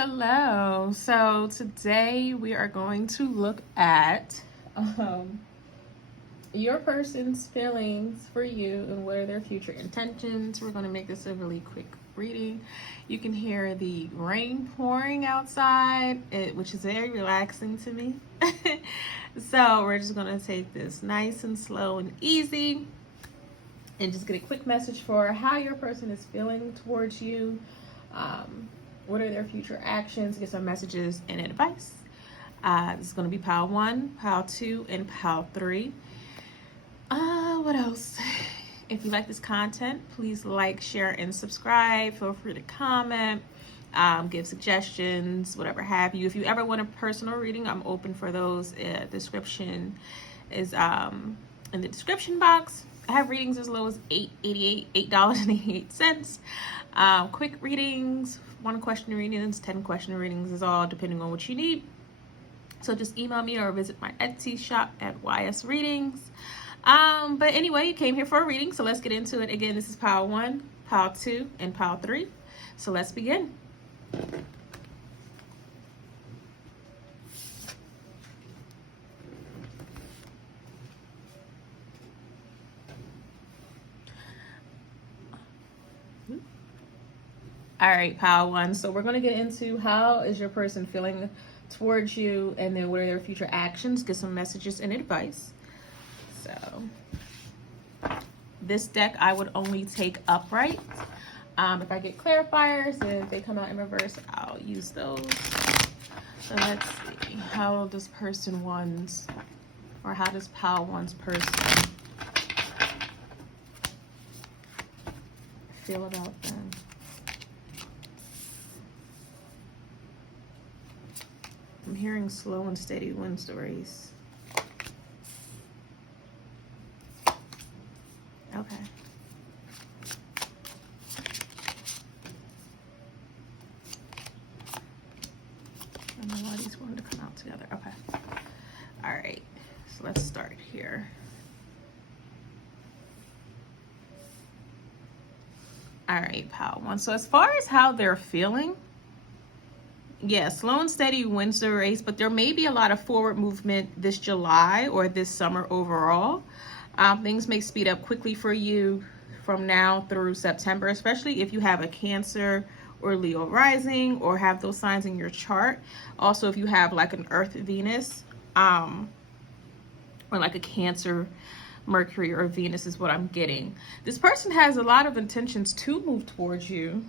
Hello. So today we are going to look at your person's feelings for you and what are their future intentions. We're going to make this a really quick reading. You can hear the rain pouring outside, which is very relaxing to me. So we're just going to take this nice and slow and easy and just get a quick message for how your person is feeling towards you. What are their future actions? Get some messages and advice. This is going to be pile 1, pile 2, and pile 3. What else? If you like this content, please like, share, and subscribe. Feel free to comment, give suggestions, whatever have you. If you ever want a personal reading, I'm open for those. Description is in the description box. I have readings as low as $8.88. Quick readings, 1 question readings, 10 question readings is all depending on what you need. So just email me or visit my Etsy shop at YSReadings. But anyway, you came here for a reading, so let's get into it. Again, this is pile 1, pile 2, and pile 3. So let's begin. All right, pile 1. So we're going to get into how is your person feeling towards you, and then what are their future actions. Get some messages and advice. So this deck I would only take upright. If I get clarifiers and if they come out in reverse, I'll use those. So let's see. How does person 1's, or how does pile 1's person feel about them? I'm hearing slow and steady wins the race. Okay. I don't know why these wanted to come out together. Okay. All right. So let's start here. All right, pile 1. So as far as how they're feeling, yeah, slow and steady wins the race, but there may be a lot of forward movement this July or this summer overall. Things may speed up quickly for you from now through September, especially if you have a Cancer or Leo rising or have those signs in your chart. Also, if you have like an Earth Venus or like a Cancer Mercury or Venus is what I'm getting. This person has a lot of intentions to move towards you,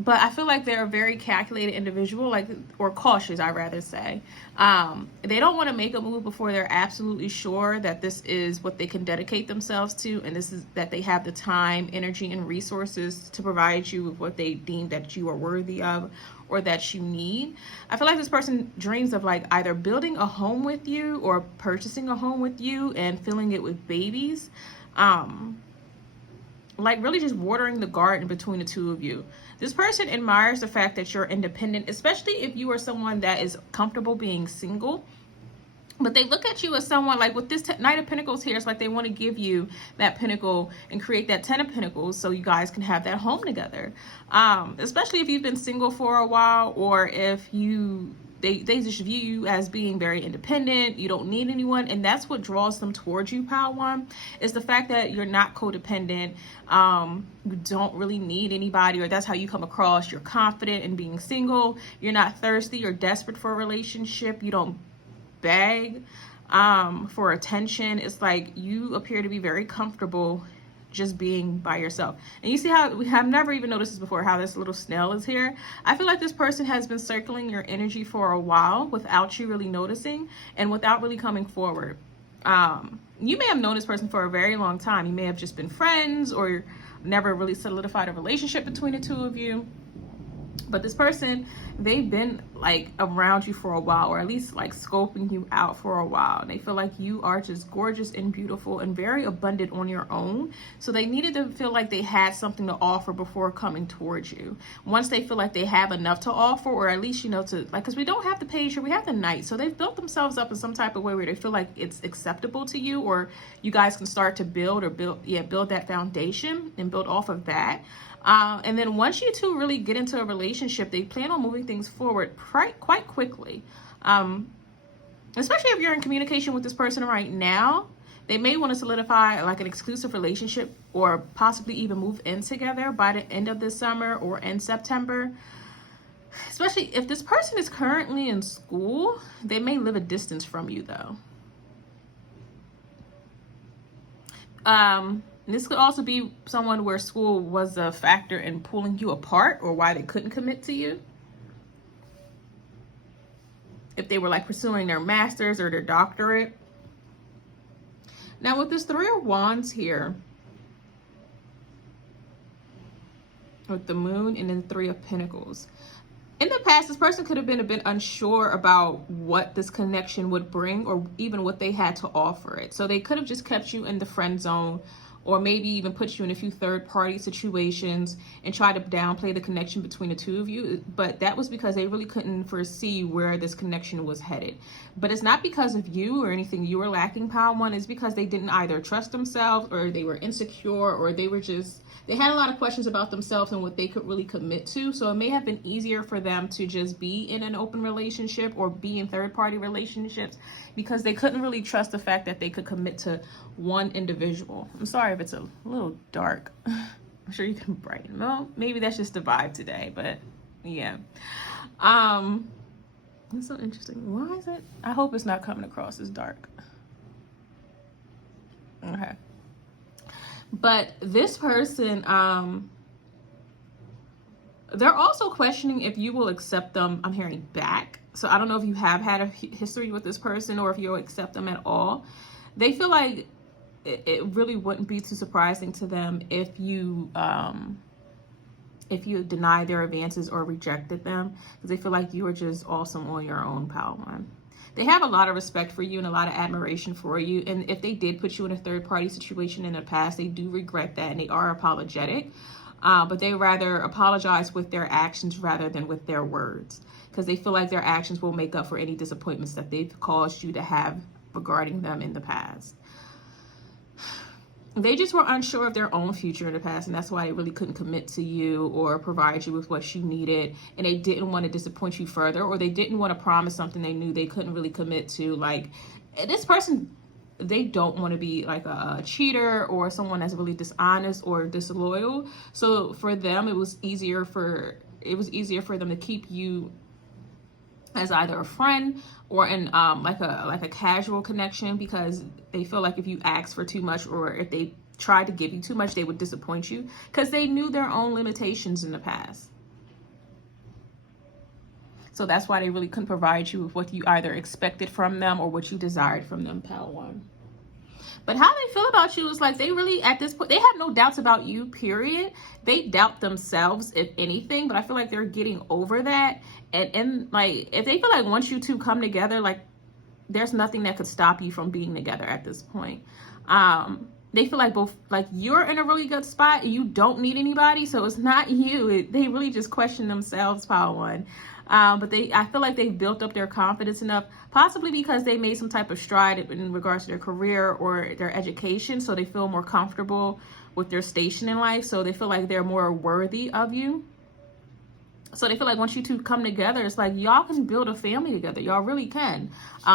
but I feel like they're a very calculated individual, or cautious, I'd rather say. They don't want to make a move before they're absolutely sure that this is what they can dedicate themselves to, and this is that they have the time, energy, and resources to provide you with what they deem that you are worthy of or that you need. I feel like this person dreams of like either building a home with you or purchasing a home with you and filling it with babies. Like really just watering the garden between the two of you. This person admires the fact that you're independent, especially if you are someone that is comfortable being single. But they look at you as someone like with this Knight of Pentacles here, it's like they want to give you that Pentacle and create that 10 of Pentacles so you guys can have that home together. Especially if you've been single for a while, or if they just view you as being very independent. You don't need anyone, and that's what draws them towards you, pile 1, is the fact that you're not codependent. You don't really need anybody, or that's how you come across. You're confident in being single. You're not thirsty or desperate for a relationship. You don't beg for attention. It's like you appear to be very comfortable just being by yourself. And you see how we have never even noticed this before, how this little snail is here. I feel like this person has been circling your energy for a while without you really noticing and without really coming forward. You may have known this person for a very long time. You may have just been friends or never really solidified a relationship between the two of you. But this person, they've been like around you for a while, or at least like scoping you out for a while. And they feel like you are just gorgeous and beautiful and very abundant on your own. So they needed to feel like they had something to offer before coming towards you. Once they feel like they have enough to offer, or at least, to like, because we don't have the page here, we have the Knight. So they've built themselves up in some type of way where they feel like it's acceptable to you, or you guys can start to build that foundation and build off of that. And then once you two really get into a relationship, they plan on moving things forward quite quickly. Especially if you're in communication with this person right now, they may want to solidify like an exclusive relationship or possibly even move in together by the end of this summer or in September. Especially if this person is currently in school, they may live a distance from you though. This could also be someone where school was a factor in pulling you apart or why they couldn't commit to you. If they were like pursuing their master's or their doctorate. Now with this Three of Wands here, with the Moon and then Three of Pentacles. In the past, this person could have been a bit unsure about what this connection would bring or even what they had to offer it. So they could have just kept you in the friend zone or maybe even put you in a few third-party situations and try to downplay the connection between the two of you. But that was because they really couldn't foresee where this connection was headed. But it's not because of you or anything you were lacking, Pile One. It's because they didn't either trust themselves or they were insecure or they had a lot of questions about themselves and what they could really commit to. So it may have been easier for them to just be in an open relationship or be in third-party relationships because they couldn't really trust the fact that they could commit to one individual. I'm sorry if it's a little dark. I'm sure you can brighten. Well, maybe that's just the vibe today, but yeah. That's so interesting. Why is it? I hope it's not coming across as dark. Okay. But this person, they're also questioning if you will accept them, I'm hearing, back. So I don't know if you have had a history with this person or if you'll accept them at all. They feel like it really wouldn't be too surprising to them if you deny their advances or rejected them, because they feel like you are just awesome on your own, Pile One. They have a lot of respect for you and a lot of admiration for you. And if they did put you in a third-party situation in the past, they do regret that and they are apologetic. But they rather apologize with their actions rather than with their words, because they feel like their actions will make up for any disappointments that they've caused you to have regarding them in the past. They just were unsure of their own future in the past, and that's why they really couldn't commit to you or provide you with what you needed, and they didn't want to disappoint you further, or they didn't want to promise something they knew they couldn't really commit to. Like, this person, they don't want to be like a cheater or someone that's really dishonest or disloyal. So for them, it was easier for them to keep you as either a friend or in like a casual connection, because they feel like if you ask for too much or if they tried to give you too much, they would disappoint you, because they knew their own limitations in the past. So that's why they really couldn't provide you with what you either expected from them or what you desired from them, Pile One. But how they feel about you is like they really, at this point, they have no doubts about you, period. They doubt themselves, if anything, but I feel like they're getting over that. And like, if they feel like once you two come together, like there's nothing that could stop you from being together at this point. They feel like both, like you're in a really good spot and you don't need anybody. So it's not you. They really just question themselves, Pile One. But I feel like they've built up their confidence enough, possibly because they made some type of stride in regards to their career or their education. So they feel more comfortable with their station in life. So they feel like they're more worthy of you. So they feel like once you two come together, it's like y'all can build a family together. Y'all really can.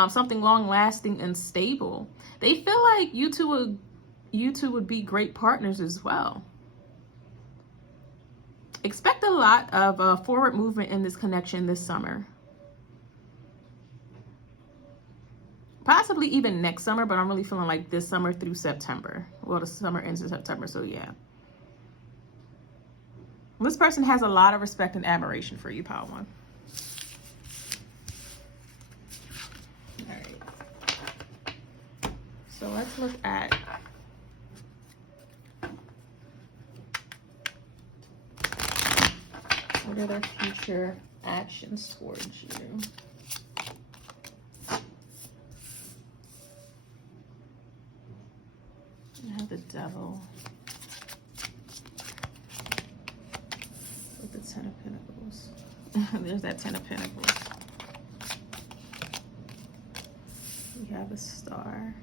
Something long lasting and stable. They feel like you two would be great partners as well. Expect a lot of forward movement in this connection this summer. Possibly even next summer, but I'm really feeling like this summer through September. Well, the summer ends in September, so yeah. This person has a lot of respect and admiration for you, Pile One. All right. So let's look at what are their future actions towards you? I have the Devil with the Ten of Pentacles. There's that Ten of Pentacles. We have a Star.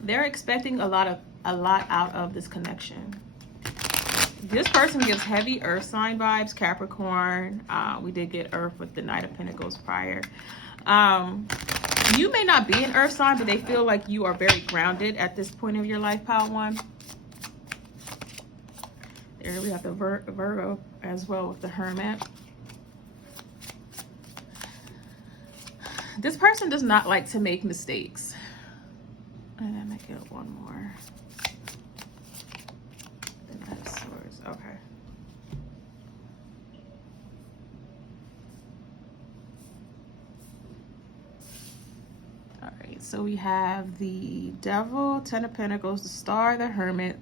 They're expecting a lot out of this connection. This person gives heavy earth sign vibes, Capricorn. We did get earth with the Knight of Pentacles prior. You may not be an earth sign, but they feel like you are very grounded at this point of your life, pile one. There we have the Virgo as well with the Hermit. This person does not like to make mistakes. And then I get one more. The Knight of Swords. Okay. Alright, so we have the Devil, Ten of Pentacles, the Star, the Hermit,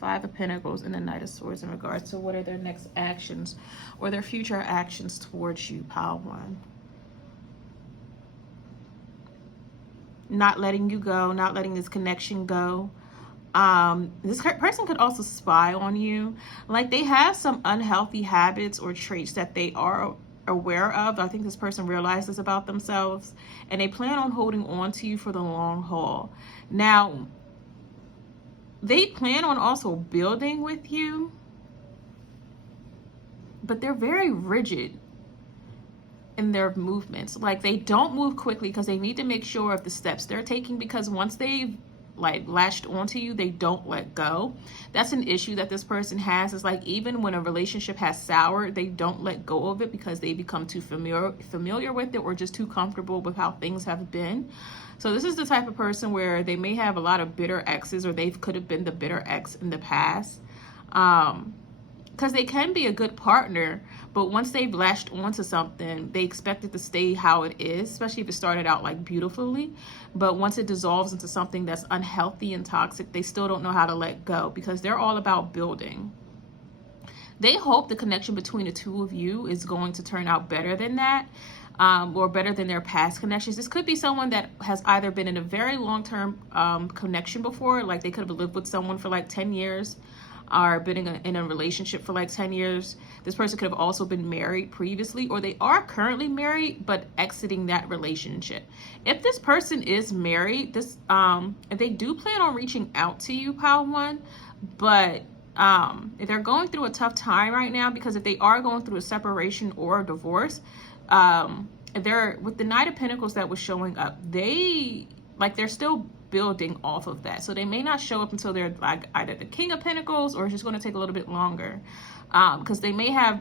Five of Pentacles, and the Knight of Swords in regards to what are their next actions or their future actions towards you, pile one. Not letting you go, not letting this connection go. This person could also spy on you. Like they have some unhealthy habits or traits that they are aware of. I think this person realizes about themselves, and they plan on holding on to you for the long haul. Now, they plan on also building with you, but they're very rigid in their movements. Like they don't move quickly because they need to make sure of the steps they're taking, because once they've like latched onto you, they don't let go. That's an issue that this person has. Is like even when a relationship has soured, they don't let go of it because they become too familiar with it, or just too comfortable with how things have been. So this is the type of person where they may have a lot of bitter exes, or they could have been the bitter ex in the past. Because they can be a good partner, but once they've latched onto something, they expect it to stay how it is, especially if it started out like beautifully. But once it dissolves into something that's unhealthy and toxic, they still don't know how to let go, because they're all about building. They hope the connection between the two of you is going to turn out better than that, or better than their past connections. This could be someone that has either been in a very long-term connection before, like they could have lived with someone for like 10 years, or been in a relationship for like 10 years. This person could have also been married previously, or they are currently married but exiting that relationship. If this person is married, if they do plan on reaching out to you, pile one, but if they're going through a tough time right now, because if they are going through a separation or a divorce, they're with the Knight of Pentacles that was showing up, they're still building off of that. So they may not show up until they're like either the King of Pentacles, or it's just going to take a little bit longer, because they may have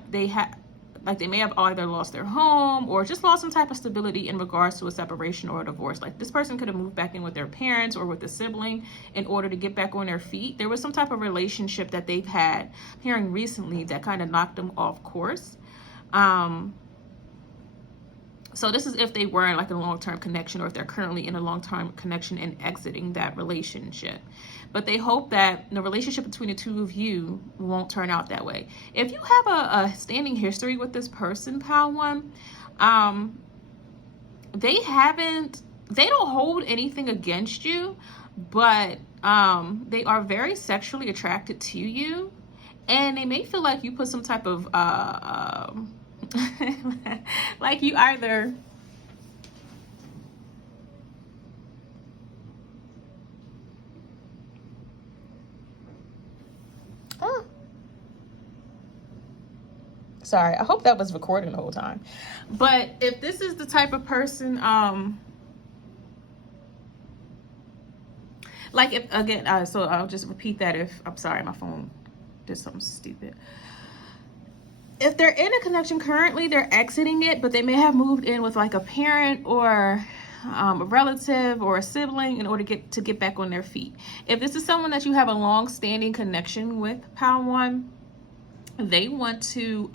either lost their home or just lost some type of stability in regards to a separation or a divorce. Like this person could have moved back in with their parents or with a sibling in order to get back on their feet. There was some type of relationship that they've had hearing recently that kind of knocked them off course. So this is if they were in like a long-term connection, or if they're currently in a long-term connection and exiting that relationship. But they hope that the relationship between the two of you won't turn out that way. If you have a standing history with this person, pile one, they don't hold anything against you, but they are very sexually attracted to you, and they may feel like you put some type of like you either sorry, I hope that was recording the whole time. But if this is the type of person, like if again, so I'll just repeat that. If I'm sorry, my phone did something stupid. If they're in a connection currently, they're exiting it, but they may have moved in with like a parent or a relative or a sibling in order to get back on their feet. If this is someone that you have a long-standing connection with, pile one, they want to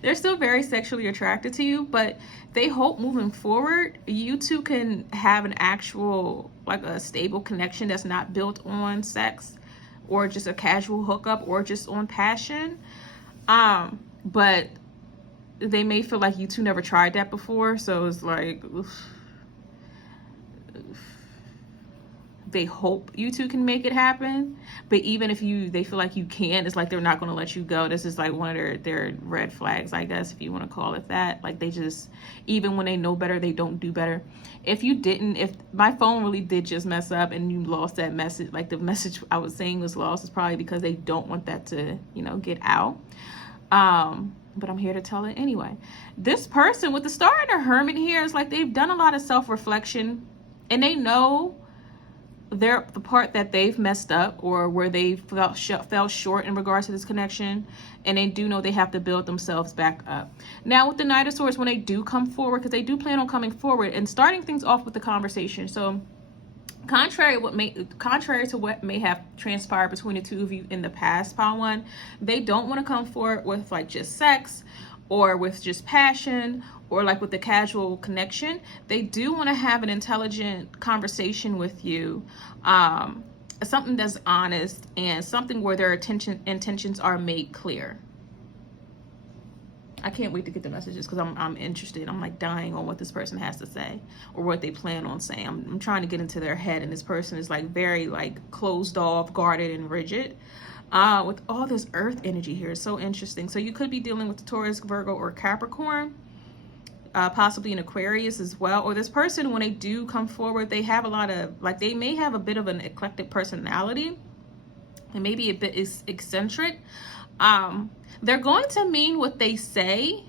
they're still very sexually attracted to you, but they hope moving forward you two can have an actual, like a stable connection that's not built on sex or just a casual hookup or just on passion. But they may feel like you two never tried that before, so it's like, oof. they hope you two can make it happen. But even if they feel like you can't, it's like they're not going to let you go. This is like one of their red flags, I guess, if you want to call it that. Like they just, even when they know better, they don't do better. If my phone really did just mess up and you lost that message, like the message I was saying was lost, it's probably because they don't want that to, get out. But I'm here to tell it anyway. This person with the Star and the Hermit here is like they've done a lot of self-reflection, and they know the part that they've messed up or where they fell short in regards to this connection, and they do know they have to build themselves back up. Now with the Knight of Swords, when they do come forward, because they do plan on coming forward and starting things off with the conversation. So contrary to what may have transpired between the two of you in the past, Pile 1, they don't want to come forward with like just sex or with just passion or like with the casual connection. They do want to have an intelligent conversation with you, something that's honest and something where their intentions are made clear. I can't wait to get the messages because I'm interested. I'm like dying on what this person has to say or what they plan on saying. I'm trying to get into their head, and this person is like very like closed off, guarded, and rigid. With all this earth energy here, it's so interesting. So you could be dealing with the Taurus, Virgo, or Capricorn, possibly an Aquarius as well. Or this person, when they do come forward, they have a lot of, like, they may have a bit of an eclectic personality and maybe a bit eccentric. They're going to mean what they say,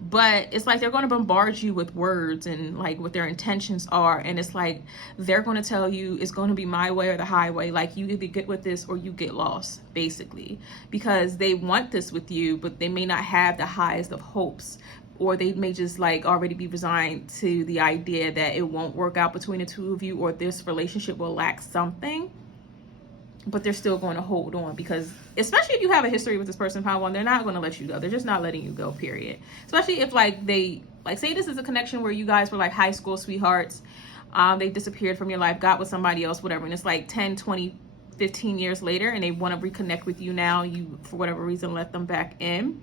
but it's like they're going to bombard you with words and like what their intentions are, and it's like they're going to tell you it's going to be my way or the highway, like you either get with this or you get lost, basically, because they want this with you, but they may not have the highest of hopes, or they may just like already be resigned to the idea that it won't work out between the two of you, or this relationship will lack something. But they're still going to hold on, because especially if you have a history with this person, Pile 1, they're not going to let you go. They're just not letting you go, period. Especially if like they, like, say this is a connection where you guys were like high school sweethearts. They disappeared from your life, got with somebody else, whatever. And it's like 10, 20, 15 years later, and they want to reconnect with you now. You, for whatever reason, let them back in.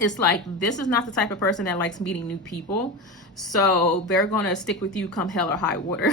It's like, this is not the type of person that likes meeting new people. So they're going to stick with you come hell or high water.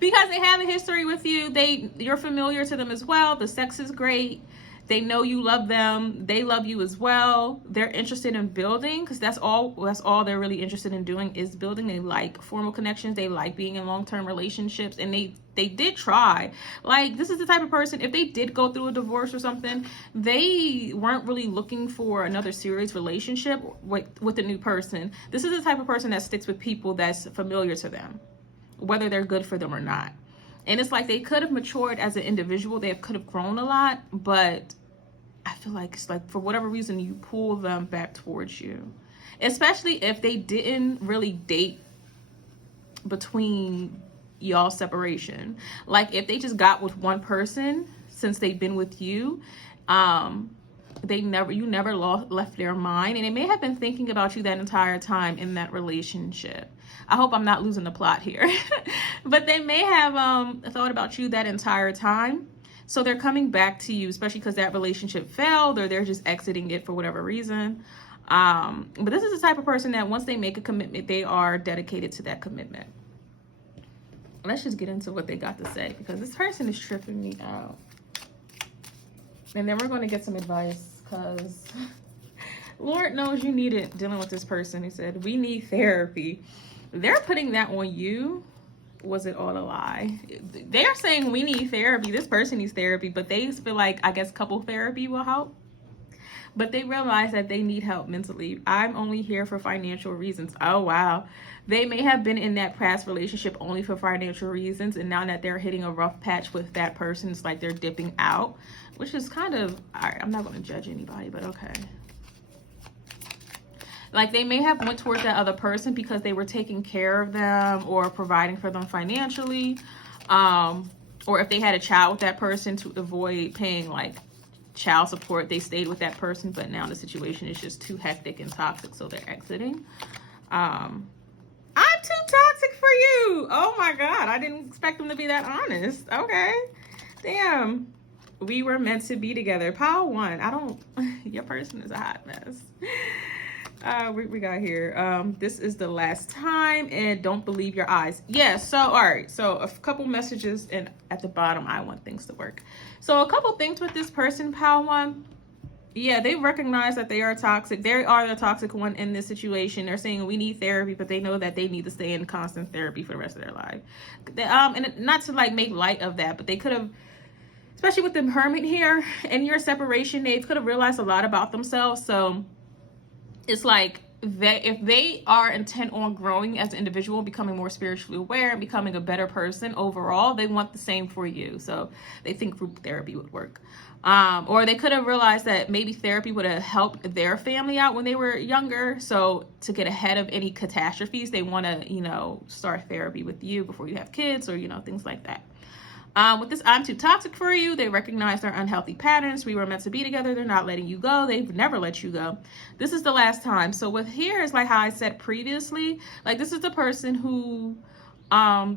Because they have a history with you. You're familiar to them as well. The sex is great. They know you love them. They love you as well. They're interested in building, because that's all they're really interested in doing is building. They like formal connections. They like being in long-term relationships, and they did try. Like, this is the type of person, if they did go through a divorce or something, they weren't really looking for another serious relationship with a new person. This is the type of person that sticks with people that's familiar to them, whether they're good for them or not. And it's like they could have matured as an individual. They could have grown a lot, but I feel like it's like for whatever reason you pull them back towards you, especially if they didn't really date between y'all separation. Like if they just got with one person since they've been with you, you never left their mind, and they may have been thinking about you that entire time in that relationship. I hope I'm not losing the plot here. But they may have thought about you that entire time. So they're coming back to you, especially because that relationship failed, or they're just exiting it for whatever reason. But this is the type of person that once they make a commitment, they are dedicated to that commitment. Let's just get into what they got to say, because this person is tripping me out. And then we're going to get some advice, because Lord knows you need it dealing with this person. He said, we need therapy. They're putting that on you. Was it all a lie? They're saying we need therapy. This person needs therapy, but they feel like, I guess, couple therapy will help. But they realize that they need help mentally. I'm only here for financial reasons. Oh, wow. They may have been in that past relationship only for financial reasons, and now that they're hitting a rough patch with that person, it's like they're dipping out, which is kind of, all right, I'm not going to judge anybody, but okay. Like they may have went towards that other person because they were taking care of them or providing for them financially. Or if they had a child with that person, to avoid paying like child support, they stayed with that person, but now the situation is just too hectic and toxic, so they're exiting. I'm too toxic for you. Oh my God, I didn't expect them to be that honest. Okay, damn, we were meant to be together. Pile 1, your person is a hot mess. We got here. This is the last time, and don't believe your eyes. Yeah, so all right. So a couple messages, and at the bottom, I want things to work. So a couple things with this person, pal one. Yeah, they recognize that they are toxic. They are the toxic one in this situation. They're saying we need therapy, but they know that they need to stay in constant therapy for the rest of their life. And not to like make light of that, but they could have, especially with the hermit here in your separation, they could have realized a lot about themselves. So it's like if they are intent on growing as an individual, becoming more spiritually aware and becoming a better person overall, they want the same for you. So they think group therapy would work. Or they could have realized that maybe therapy would have helped their family out when they were younger. So to get ahead of any catastrophes, they want to, start therapy with you before you have kids or, things like that. With this I'm too toxic for you, they recognize their unhealthy patterns. We were meant to be together. They're not letting you go. They've never let you go. This is the last time. So with here is like how I said previously, like this is the person who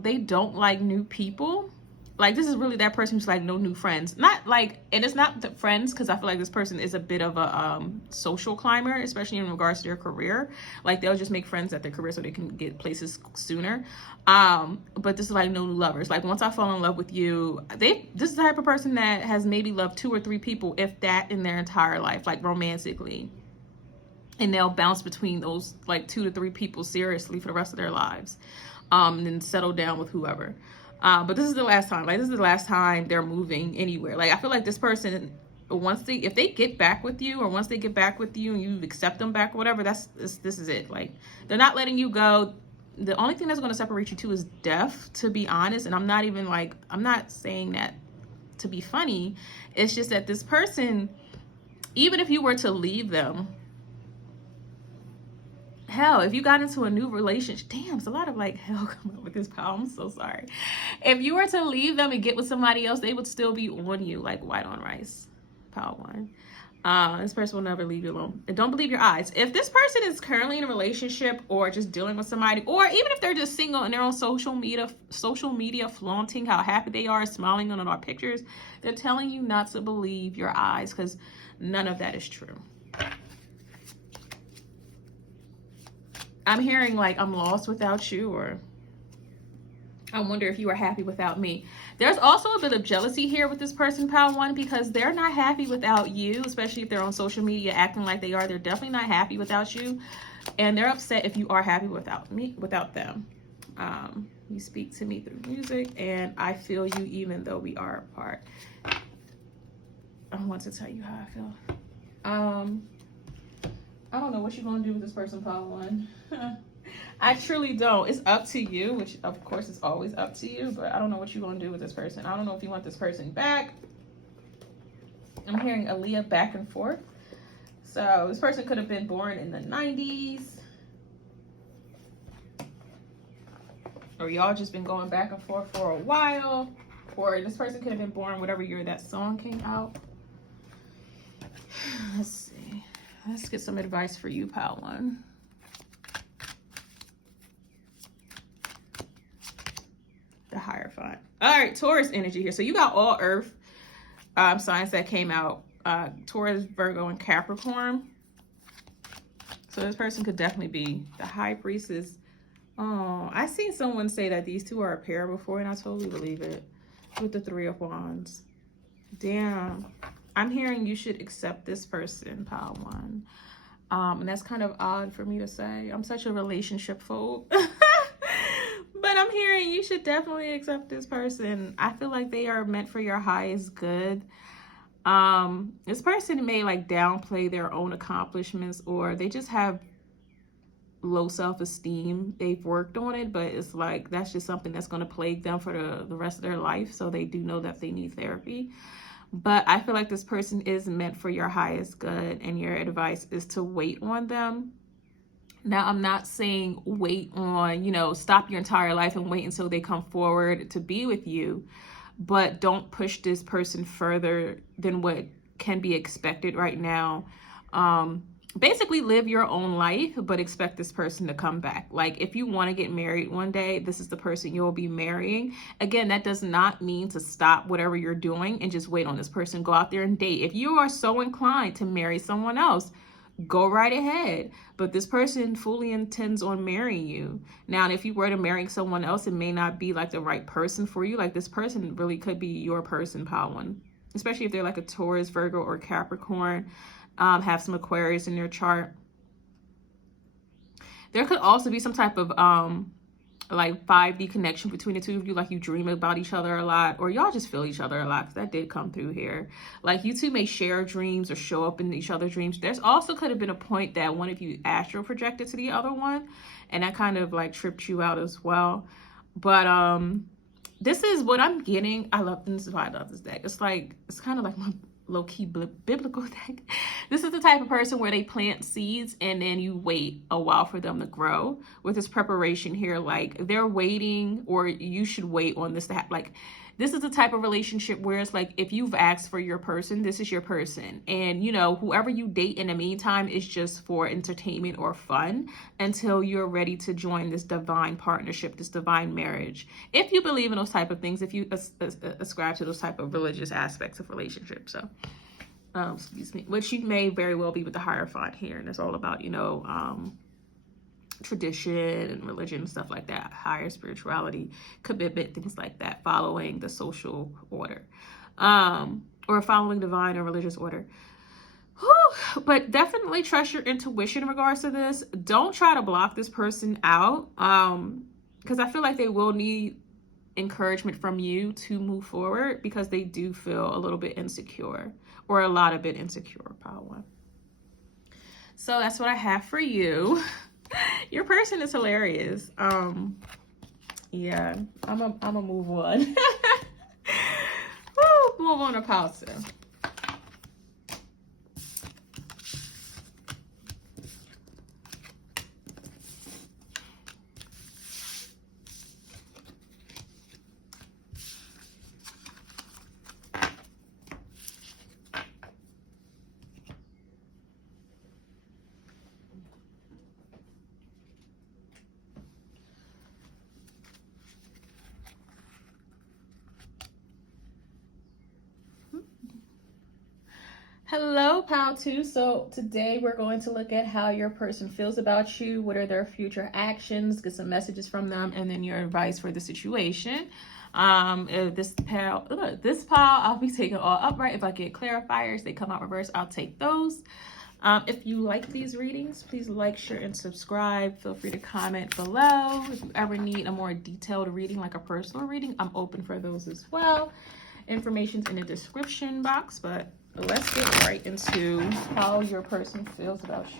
they don't like new people. Like this is really that person who's like no new friends. Not like, and it's not the friends, because I feel like this person is a bit of a social climber, especially in regards to their career. Like they'll just make friends at their career so they can get places sooner. But this is like no new lovers. Like once I fall in love with you, this is the type of person that has maybe loved 2 or 3 people, if that, in their entire life, like romantically. And they'll bounce between those like 2 to 3 people seriously for the rest of their lives. And then settle down with whoever. But this is the last time. Like this is the last time they're moving anywhere. Like I feel like this person, if they get back with you, or once they get back with you and you accept them back or whatever, this is it. Like they're not letting you go. The only thing that's going to separate you two is death, to be honest. And I'm not saying that to be funny. It's just that this person, even if you were to leave them, hell, if you got into a new relationship, damn, it's a lot of like hell coming up with this pal. I'm so sorry. If you were to leave them and get with somebody else, they would still be on you like white on rice. Pal one. This person will never leave you alone. And don't believe your eyes. If this person is currently in a relationship or just dealing with somebody, or even if they're just single and they're on social media flaunting how happy they are, smiling on our pictures, they're telling you not to believe your eyes, because none of that is true. I'm hearing like I'm lost without you, or I wonder if you are happy without me. There's also a bit of jealousy here with this person, pal one, because they're not happy without you, especially if they're on social media acting like they are. They're definitely not happy without you, and they're upset if you are happy without them. You speak to me through music, and I feel you even though we are apart. I want to tell you how I feel. I don't know what you're going to do with this person, pal one. I truly don't. It's up to you, which of course is always up to you, but I don't know what you're going to do with this person. I don't know if you want this person back. I'm hearing Aaliyah back and forth. So this person could have been born in the 90s. Or y'all just been going back and forth for a while. Or this person could have been born whatever year that song came out. Let's see. Let's get some advice for you, pal one. The Hierophant. All right, Taurus energy here. So you got all earth signs that came out. Taurus, Virgo, and Capricorn. So this person could definitely be the High Priestess. Oh, I seen someone say that these two are a pair before, and I totally believe it. With the 3 of Wands. Damn. I'm hearing you should accept this person, pal one. And that's kind of odd for me to say. I'm such a relationship phobe. But I'm hearing you should definitely accept this person. I feel like they are meant for your highest good. This person may like downplay their own accomplishments, or they just have low self-esteem. They've worked on it, but it's like that's just something that's going to plague them for the rest of their life. So they do know that they need therapy. But I feel like this person is meant for your highest good, and your advice is to wait on them. Now, I'm not saying wait on, stop your entire life and wait until they come forward to be with you, but don't push this person further than what can be expected right now. Basically live your own life, but expect this person to come back. Like if you want to get married one day, this is the person you'll be marrying. Again, that does not mean to stop whatever you're doing and just wait on this person. Go out there and date. If you are so inclined to marry someone else, go right ahead. But this person fully intends on marrying you. Now, if you were to marry someone else, it may not be like the right person for you. Like, this person really could be your person, pile one. Especially if they're like a Taurus, Virgo, or Capricorn, have some Aquarius in their chart. There could also be some type of like 5D connection between the two of you, like you dream about each other a lot, or y'all just feel each other a lot, because that did come through here. Like, you two may share dreams or show up in each other's dreams. There's also could have been a point that one of you astral projected to the other one, and that kind of like tripped you out as well. But this is what I'm getting. This is why I love this deck. It's like, it's kind of like my low-key biblical deck. This is the type of person where they plant seeds and then you wait a while for them to grow. With this preparation here, like, they're waiting, or you should wait on this to happen. Like, this is the type of relationship where it's like, if you've asked for your person, this is your person. And, you know, whoever you date in the meantime is just for entertainment or fun until you're ready to join this divine partnership, this divine marriage. If you believe in those type of things, if you ascribe to those type of religious aspects of relationships. So, excuse me, which you may very well be with the Hierophant here. And it's all about, you know, tradition and religion and stuff like that, higher spirituality, commitment, things like that, following the social order, or following divine or religious order. Whew. But definitely trust your intuition in regards to this. Don't try to block this person out, because I feel like they will need encouragement from you to move forward, because they do feel a little bit insecure, or a lot of bit insecure, pile one. So that's what I have for you. Your person is hilarious. Yeah, I'm a move on. Woo, move on to pile two. Hello, pile two. So today we're going to look at how your person feels about you. What are their future actions? Get some messages from them, and then your advice for the situation. This pile, I'll be taking all upright. If I get clarifiers, they come out reverse, I'll take those. If you like these readings, please like, share, and subscribe. Feel free to comment below. If you ever need a more detailed reading, like a personal reading, I'm open for those as well. Information's in the description box, but let's get right into how your person feels about you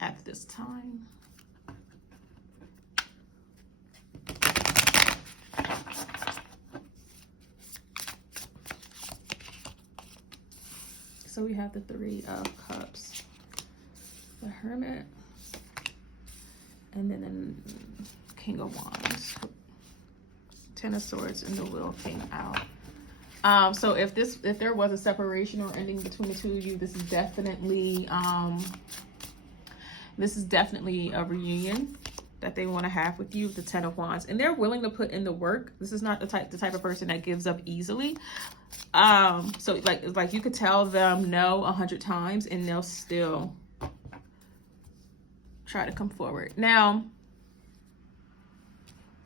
at this time. So we have the Three of Cups, the Hermit, and then the King of Wands, Ten of Swords, and the Wheel came out. So if there was a separation or ending between the two of you, this is definitely a reunion that they want to have with you, the Ten of Wands, and they're willing to put in the work. This is not the type of person that gives up easily. So like you could tell them no 100 times and they'll still try to come forward. Now,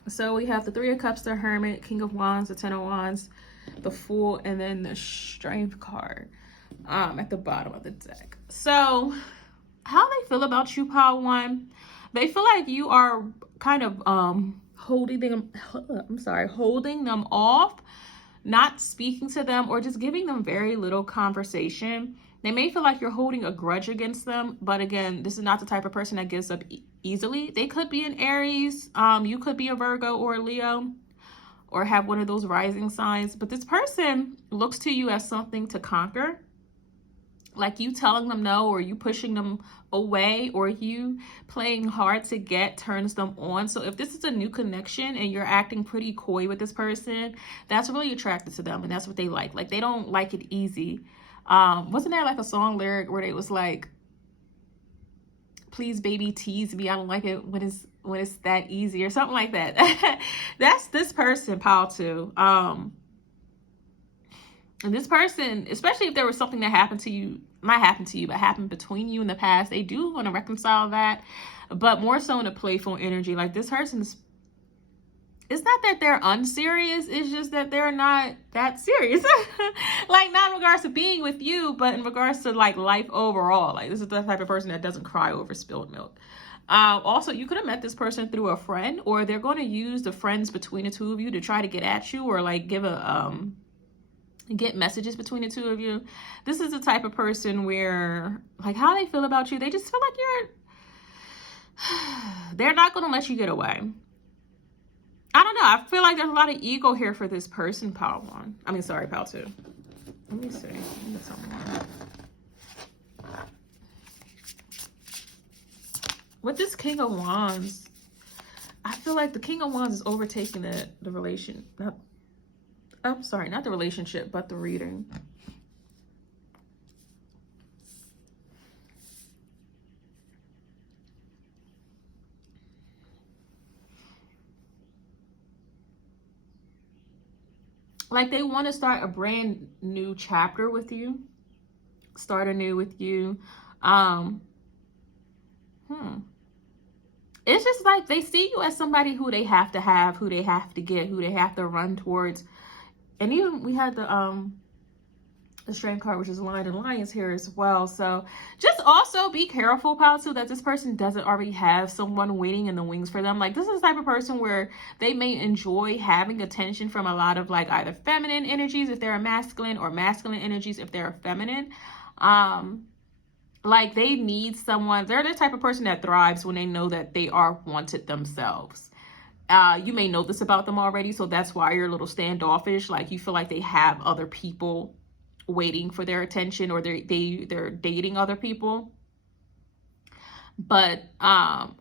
so we have the Three of Cups, the Hermit, King of Wands, the Ten of Wands, the Fool, and then the Strength card at the bottom of the deck. So how they feel about you, pile one, they feel like you are kind of holding them off, not speaking to them, or just giving them very little conversation. They may feel like you're holding a grudge against them, but again, this is not the type of person that gives up easily. They could be an Aries, you could be a Virgo or a Leo, or have one of those rising signs, but this person looks to you as something to conquer. Like you telling them no, or you pushing them away, or you playing hard to get turns them on. So if this is a new connection and you're acting pretty coy with this person, that's really attracted to them, and that's what they like. Like, they don't like it easy. Wasn't there like a song lyric where they was like, please baby tease me, I don't like it when it's that easy, or something like that. That's this person, pile two. And this person, especially if there was something that happened to you, not happened to you, but happened between you in the past, they do want to reconcile that, but more so in a playful energy. Like this person's, it's not that they're unserious, it's just that they're not that serious. Like not in regards to being with you, but in regards to like life overall. Like this is the type of person that doesn't cry over spilled milk. Also, you could have met this person through a friend, or they're going to use the friends between the two of you to try to get at you, or like give a get messages between the two of you. This is the type of person where like how they feel about you, they just feel like they're not going to let you get away. I don't know. I feel like there's a lot of ego here for this person, Pile 1. I mean, sorry, Pile 2. Let me see. Let me get some more. With this King of Wands, I feel like the King of Wands is overtaking the relation. I'm sorry, not the relationship, but the reading. Like they want to start a brand new chapter with you. Start anew with you. It's just like they see you as somebody who they have to have, who they have to get, who they have to run towards. And even we had the Strength card, which is Lion and Lions here as well. So just also be careful, Pile 2, that this person doesn't already have someone waiting in the wings for them. Like this is the type of person where they may enjoy having attention from a lot of like either feminine energies if they're a masculine, or masculine energies if they're a feminine. Like they need someone. They're the type of person that thrives when they know that they are wanted themselves. You may know this about them already, so that's why you're a little standoffish. Like you feel like they have other people waiting for their attention, or they're dating other people. But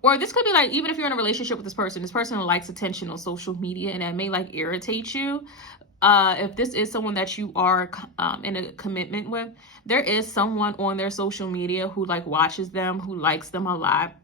or this could be like, even if you're in a relationship with this person likes attention on social media, and that may like irritate you. If this is someone that you are in a commitment with, there is someone on their social media who like watches them, who likes them a lot,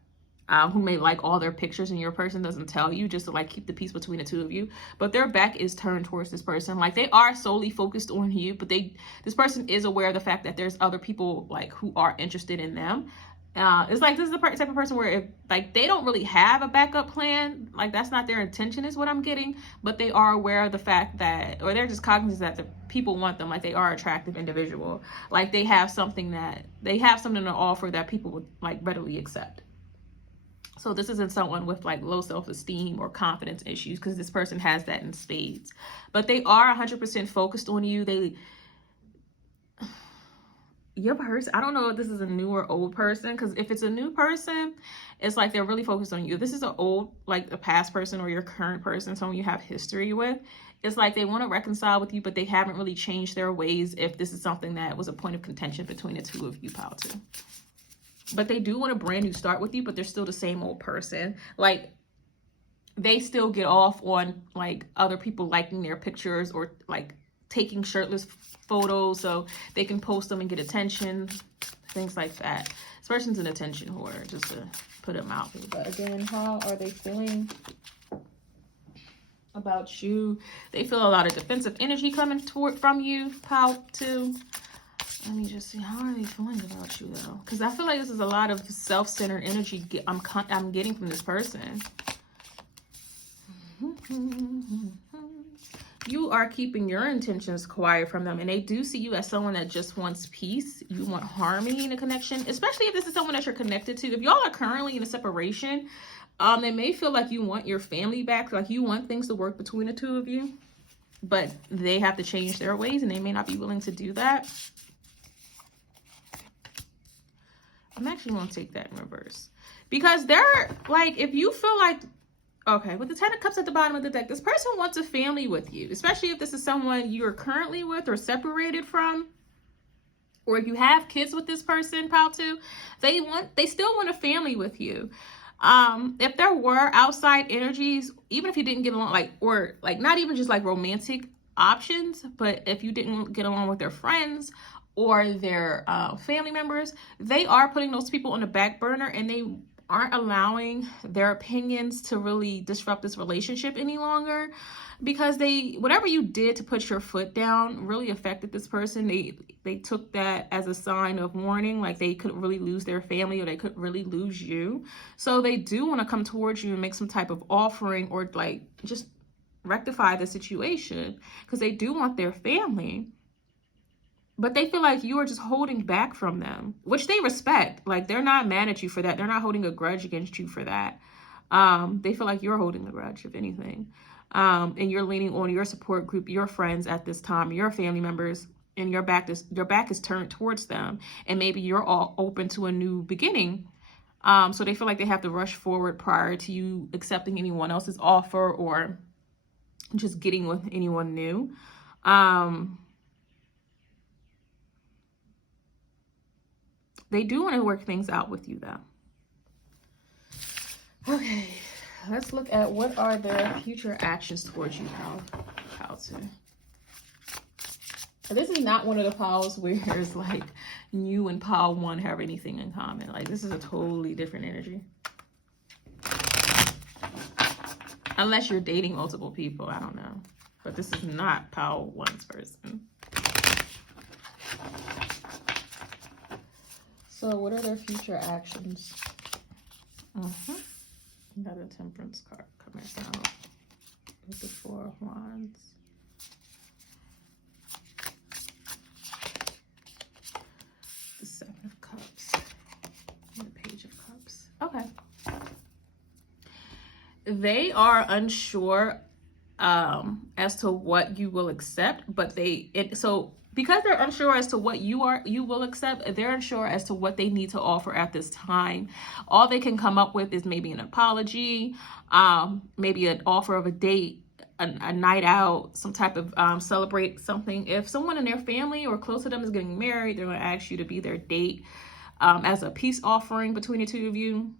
who may like all their pictures, and your person doesn't tell you, just to like keep the peace between the two of you. But their back is turned towards this person. Like they are solely focused on you, but this person is aware of the fact that there's other people like who are interested in them. It's like this is the type of person where if like they don't really have a backup plan, like that's not their intention is what I'm getting, but they are aware of the fact that, or they're just cognizant that the people want them, like they are an attractive individual, like they have something to offer that people would like readily accept. So this isn't someone with like low self-esteem or confidence issues, because this person has that in spades. But they are 100% focused on you. Your person, I don't know if this is a new or old person, because if it's a new person, it's like they're really focused on you. If this is an old, like a past person or your current person, someone you have history with, it's like they want to reconcile with you, but they haven't really changed their ways if this is something that was a point of contention between the two of you, Pile 2. But they do want a brand new start with you, but they're still the same old person. Like they still get off on like other people liking their pictures, or like taking shirtless photos so they can post them and get attention, things like that. This person's an attention whore, just to put them out there. But again, how are they feeling about you? They feel a lot of defensive energy coming from you, Pile 2. Let me just see, how are they feeling about you though? Because I feel like this is a lot of self-centered energy I'm getting from this person. You are keeping your intentions quiet from them, and they do see you as someone that just wants peace. You want harmony in a connection, especially if this is someone that you're connected to. If y'all are currently in a separation, they may feel like you want your family back, like you want things to work between the two of you, but they have to change their ways, and they may not be willing to do that. I'm actually going to take that in reverse, because they're like, if you feel like, okay, with the 10 of Cups at the bottom of the deck, this person wants a family with you, especially if this is someone you're currently with or separated from, or if you have kids with this person, Pile 2, they still want a family with you. If there were outside energies, even if you didn't get along, like, or like not even just like romantic options, but if you didn't get along with their friends or their family members, they are putting those people on the back burner, and they aren't allowing their opinions to really disrupt this relationship any longer, because whatever you did to put your foot down really affected this person. They took that as a sign of warning, like they could really lose their family or they could really lose you. So they do want to come towards you and make some type of offering, or like just rectify the situation, because they do want their family. But they feel like you are just holding back from them, which they respect. Like, they're not mad at you for that. They're not holding a grudge against you for that. They feel like you're holding the grudge, if anything. And you're leaning on your support group, your friends at this time, your family members, and your back is turned towards them. And maybe you're all open to a new beginning. So they feel like they have to rush forward prior to you accepting anyone else's offer or just getting with anyone new. They do want to work things out with you, though. Okay, let's look at what are their future actions towards you, pal two. This is not one of the piles where it's like you and pile one have anything in common. Like, this is a totally different energy. Unless you're dating multiple people, I don't know. But this is not pile one's person. So what are their future actions? Got a Temperance card coming out with the 4 of Wands. The 7 of Cups. And the Page of Cups. Okay. They are unsure as to what you will accept, but because they're unsure as to what you will accept, they're unsure as to what they need to offer at this time. All they can come up with is maybe an apology, maybe an offer of a date, a night out, some type of celebrate something. If someone in their family or close to them is getting married, they're going to ask you to be their date as a peace offering between the two of you.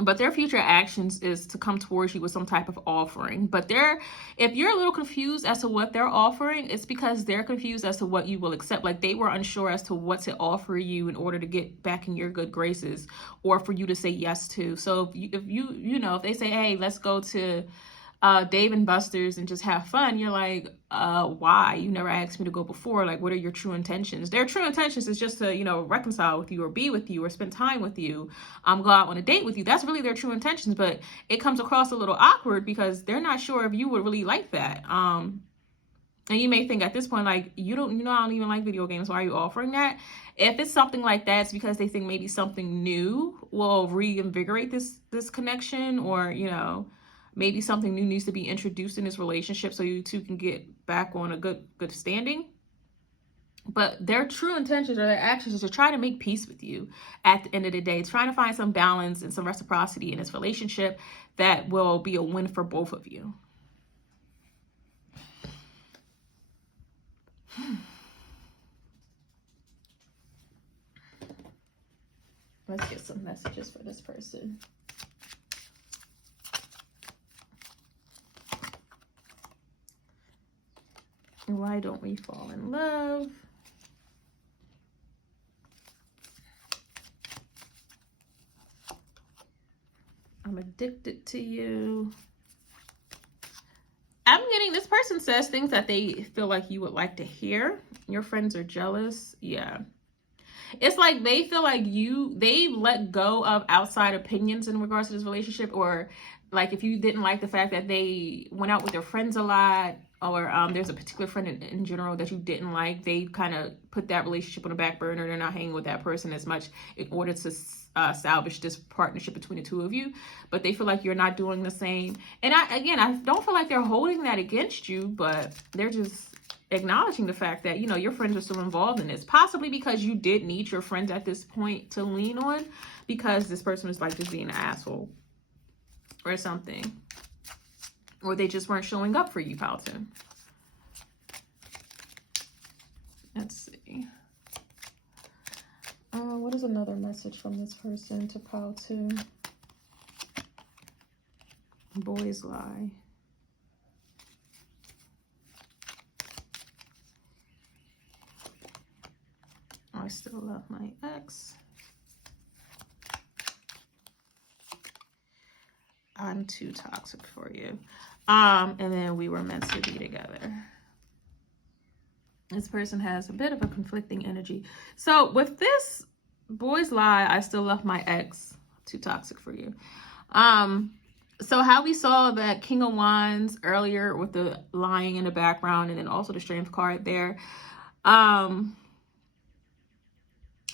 But their future actions is to come towards you with some type of offering. But if you're a little confused as to what they're offering, it's because they're confused as to what you will accept. Like, they were unsure as to what to offer you in order to get back in your good graces, or for you to say yes to. So if they say, hey, let's go to Dave and Buster's and just have fun, you're like, why? You never asked me to go before. Like, what are your true intentions? Their true intentions is just to, reconcile with you or be with you or spend time with you, go out on a date with you. That's really their true intentions, but it comes across a little awkward because they're not sure if you would really like that. And you may think at this point, like, I don't even like video games. Why are you offering that? If it's something like that, it's because they think maybe something new will reinvigorate this connection, or, maybe something new needs to be introduced in this relationship so you two can get back on a good standing. But their true intentions or their actions is to try to make peace with you at the end of the day. It's trying to find some balance and some reciprocity in this relationship that will be a win for both of you. Let's get some messages for this person. Why don't we fall in love? I'm addicted to you. I'm getting, this person says things that they feel like you would like to hear. Your friends are jealous. Yeah. It's like they feel like they let go of outside opinions in regards to this relationship, or like if you didn't like the fact that they went out with their friends a lot, or there's a particular friend in general that you didn't like, they kind of put that relationship on the back burner. They're not hanging with that person as much in order to salvage this partnership between the two of you, but they feel like you're not doing the same. And I don't feel like they're holding that against you, but they're just acknowledging the fact that, your friends are still involved in this, possibly because you did need your friends at this point to lean on, because this person was like just being an asshole or something, or they just weren't showing up for you, Palton. Let's see. What is another message from this person to Palton? Boys lie. I still love my ex. I'm too toxic for you. And then we were meant to be together. This person has a bit of a conflicting energy. So with this boy's lie, I still love my ex. Too toxic for you. So how we saw that King of Wands earlier with the lying in the background, and then also the Strength card there.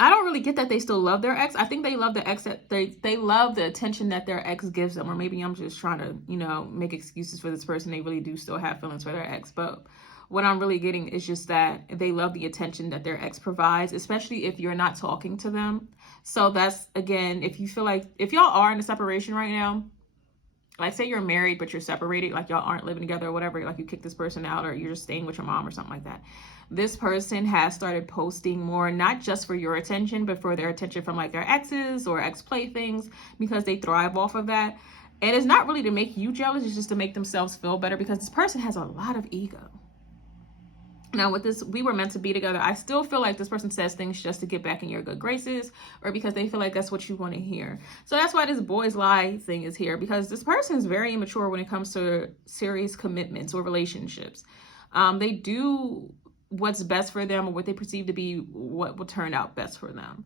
I don't really get that they still love their ex. I think they love the ex, that they love the attention that their ex gives them. Or maybe I'm just trying to, you know, make excuses for this person. They really do still have feelings for their ex. But what I'm really getting is just that they love the attention that their ex provides, especially if you're not talking to them. So that's, again, if you feel like, if y'all are in a separation right now, like say you're married, but you're separated, like y'all aren't living together or whatever, like you kick this person out or you're just staying with your mom or something like that. This person has started posting more, not just for your attention, but for their attention from like their exes or ex-playthings, because they thrive off of that. And it's not really to make you jealous, it's just to make themselves feel better, because this person has a lot of ego. Now with this, we were meant to be together. I still feel like this person says things just to get back in your good graces, or because they feel like that's what you want to hear. So that's why this boy's lie thing is here, because this person is very immature when it comes to serious commitments or relationships. They do what's best for them, or what they perceive to be what will turn out best for them.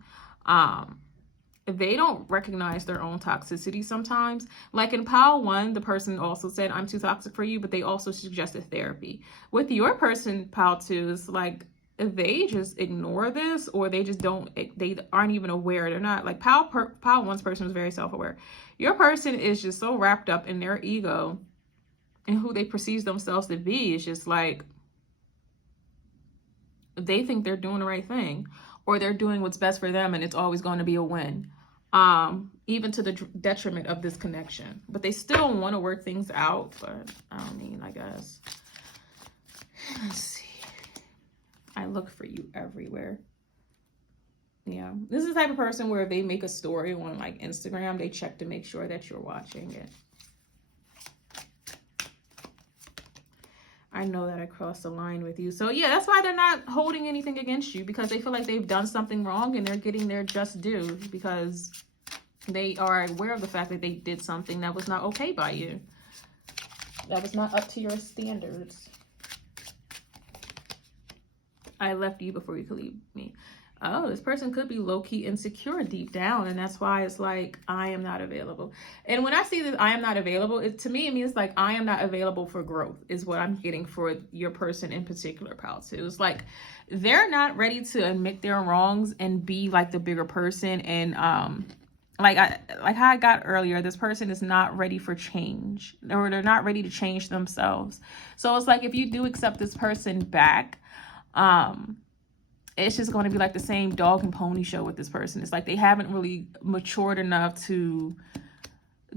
They don't recognize their own toxicity sometimes. Like in pile 1, the person also said, I'm too toxic for you, but they also suggested therapy. With your person, pile 2, is like, they just ignore this, or they just don't, they aren't even aware. They're not, like pile 1's person was very self-aware. Your person is just so wrapped up in their ego and who they perceive themselves to be. It's just like, they think they're doing the right thing, or they're doing what's best for them, and it's always going to be a win, even to the detriment of this connection. But they still want to work things out. But I mean, I guess, let's see, I look for you everywhere. Yeah, this is the type of person where if they make a story on like Instagram, they check to make sure that you're watching it. I know that I crossed the line with you. So yeah, that's why they're not holding anything against you, because they feel like they've done something wrong and they're getting their just due, because they are aware of the fact that they did something that was not okay by you. That was not up to your standards. I left you before you could leave me. Oh, this person could be low-key insecure deep down, and that's why it's like, I am not available. And when I see that I am not available, to me, it means like I am not available for growth is what I'm getting for your person in particular, pal. So it's like they're not ready to admit their wrongs and be like the bigger person. And like how I got earlier, this person is not ready for change, or they're not ready to change themselves. So it's like if you do accept this person back, it's just going to be like the same dog and pony show with this person. It's like they haven't really matured enough to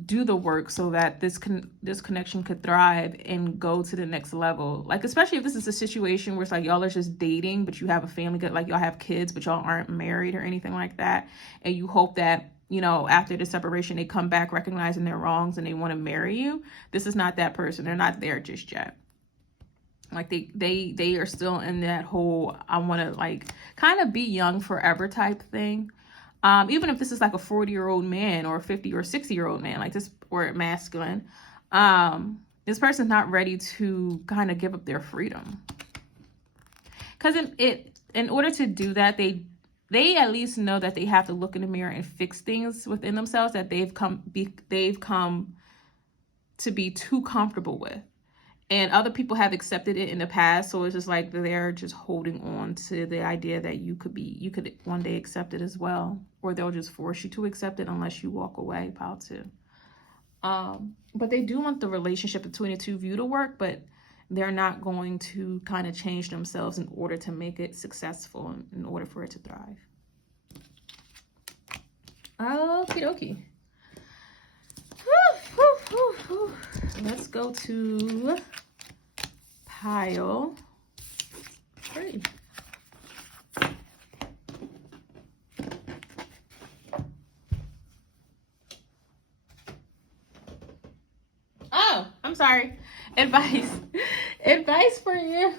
do the work so that this connection could thrive and go to the next level. Like, especially if this is a situation where it's like y'all are just dating, but you have a family, like y'all have kids, but y'all aren't married or anything like that. And you hope that, you know, after the separation, they come back recognizing their wrongs and they want to marry you. This is not that person. They're not there just yet. Like they are still in that whole, I want to like kind of be young forever type thing. Even if this is like a 40-year-old man or a 50 or 60-year-old man, like this, or masculine, this person's not ready to kind of give up their freedom. Because in order to do that, they at least know that they have to look in the mirror and fix things within themselves that they've come to be too comfortable with. And other people have accepted it in the past. So it's just like they're just holding on to the idea that you could one day accept it as well. Or they'll just force you to accept it unless you walk away, pile 2. But they do want the relationship between the two of you to work, but they're not going to kind of change themselves in order to make it successful, in order for it to thrive. Okie dokie. Let's go to pile 3. Oh, I'm sorry. Advice for you.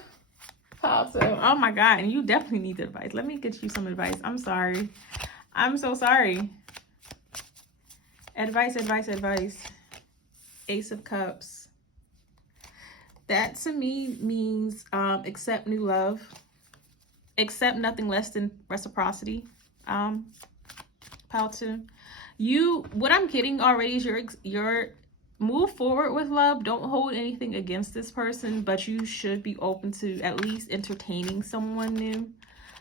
Also, oh my God, and you definitely need the advice. Let me get you some advice. I'm sorry. I'm so sorry. Advice. Ace of Cups. That to me means accept new love. Accept nothing less than reciprocity. Pile 2. What I'm getting already is your move forward with love. Don't hold anything against this person, but you should be open to at least entertaining someone new.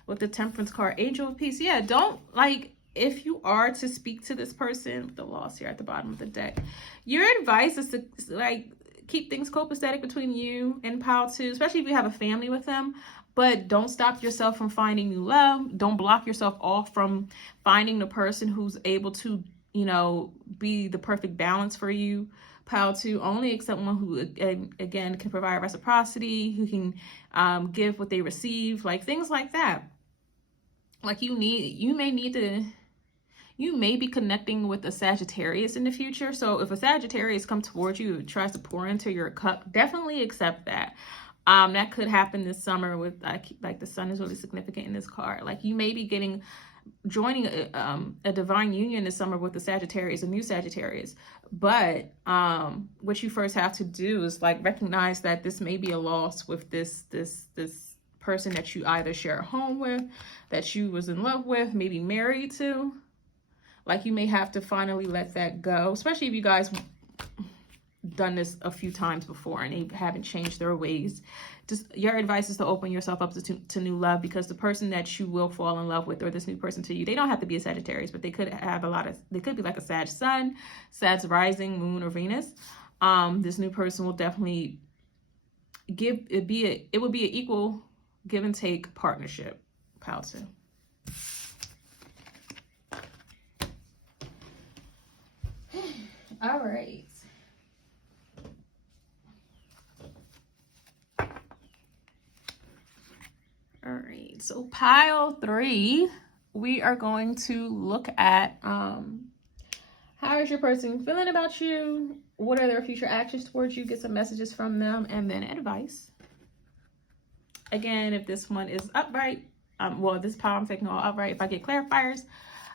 With the Temperance card, Angel of Peace. Yeah, don't, like, if you are to speak to this person, with the Lost here at the bottom of the deck, your advice is to, like, keep things copacetic between you and pile 2, especially if you have a family with them. But don't stop yourself from finding new love. Don't block yourself off from finding the person who's able to, you know, be the perfect balance for you. Pile 2, only accept one who, again, can provide reciprocity, who can give what they receive, like things like that. Like you may be connecting with a Sagittarius in the future. So if a Sagittarius comes towards you and tries to pour into your cup, definitely accept that. That could happen this summer with like the sun is really significant in this card. Like you may be joining a divine union this summer with the Sagittarius, a new Sagittarius. But what you first have to do is like recognize that this may be a loss with this person that you either share a home with, that you was in love with, maybe married to. Like you may have to finally let that go, especially if you guys done this a few times before and they haven't changed their ways. Just your advice is to open yourself up to new love, because the person that you will fall in love with, or this new person to you, they don't have to be a Sagittarius, but they could have they could be like a Sag Sun, Sag Rising, Moon, or Venus. This new person will definitely it would be an equal give and take partnership. Pile 2. All right. All right, so pile 3, we are going to look at how is your person feeling about you? What are their future actions towards you? Get some messages from them, and then advice. Again, if this one is upright, well, this pile I'm taking all upright. If I get clarifiers,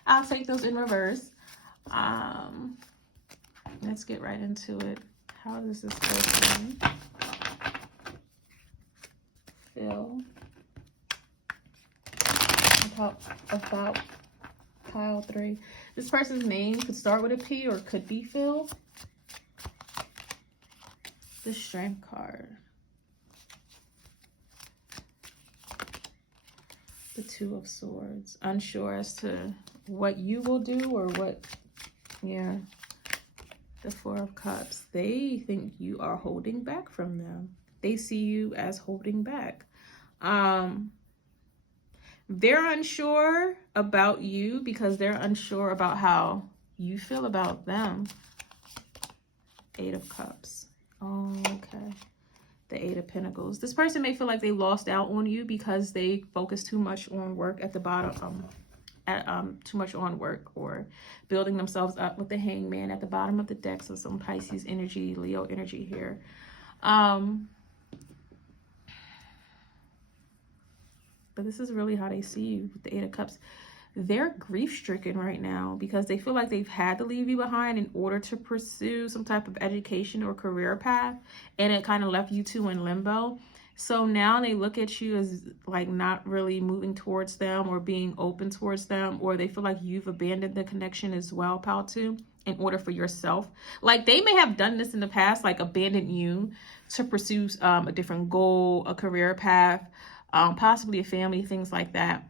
I'll take those in reverse. Let's get right into it. How does this person feel about pile 3? This person's name could start with a P or could be Phil. The Strength card. The 2 of Swords. Unsure as to what you will do or what, yeah. The 4 of Cups. They think you are holding back from them. They see you as holding back. They're unsure about you because they're unsure about how you feel about them. 8 of Cups. Oh, okay. The 8 of Pentacles. This person may feel like they lost out on you because they focus too much on work at the bottom, too much on work, or building themselves up with the Hangman at the bottom of the deck. So some Pisces energy, Leo energy here. But this is really how they see you with the 8 of Cups. They're grief-stricken right now because they feel like they've had to leave you behind in order to pursue some type of education or career path, and it kind of left you two in limbo. So now they look at you as like not really moving towards them or being open towards them, or they feel like you've abandoned the connection as well, pile 2, in order for yourself. Like they may have done this in the past, like abandoned you to pursue a different goal, a career path, possibly a family, things like that.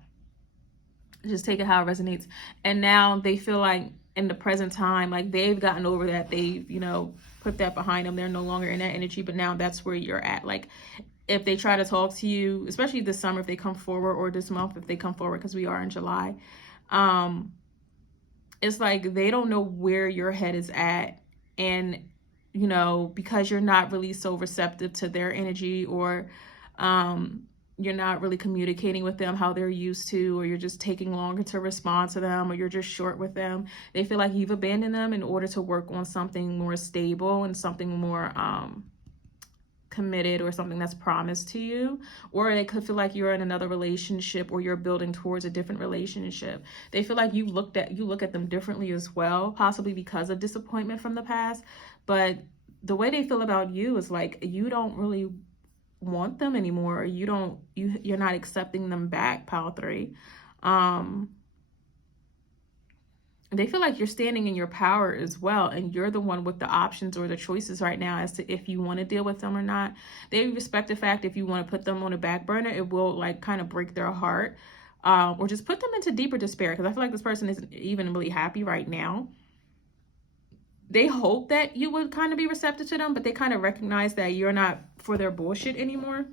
Just take it how it resonates. And now they feel like in the present time, like they've gotten over that. They've, you know, put that behind them. They're no longer in that energy, but now that's where you're at. Like if they try to talk to you, especially this summer, if they come forward, or this month, if they come forward, because we are in July, it's like they don't know where your head is at. And, you know, because you're not really so receptive to their energy, or you're not really communicating with them how they're used to, or you're just taking longer to respond to them, or you're just short with them. They feel like you've abandoned them in order to work on something more stable and something more committed, or something that's promised to you. Or they could feel like you're in another relationship, or you're building towards a different relationship. They feel like you look at them differently as well, possibly because of disappointment from the past. But the way they feel about you is like you don't really want them anymore. You're not accepting them back, pile 3. They feel like you're standing in your power as well, and you're the one with the options or the choices right now as to if you want to deal with them or not. They respect the fact if you want to put them on a back burner, it will like kind of break their heart, or just put them into deeper despair, because I feel like this person isn't even really happy right now. They hope that you would kind of be receptive to them, but they kind of recognize that you're not for their bullshit anymore.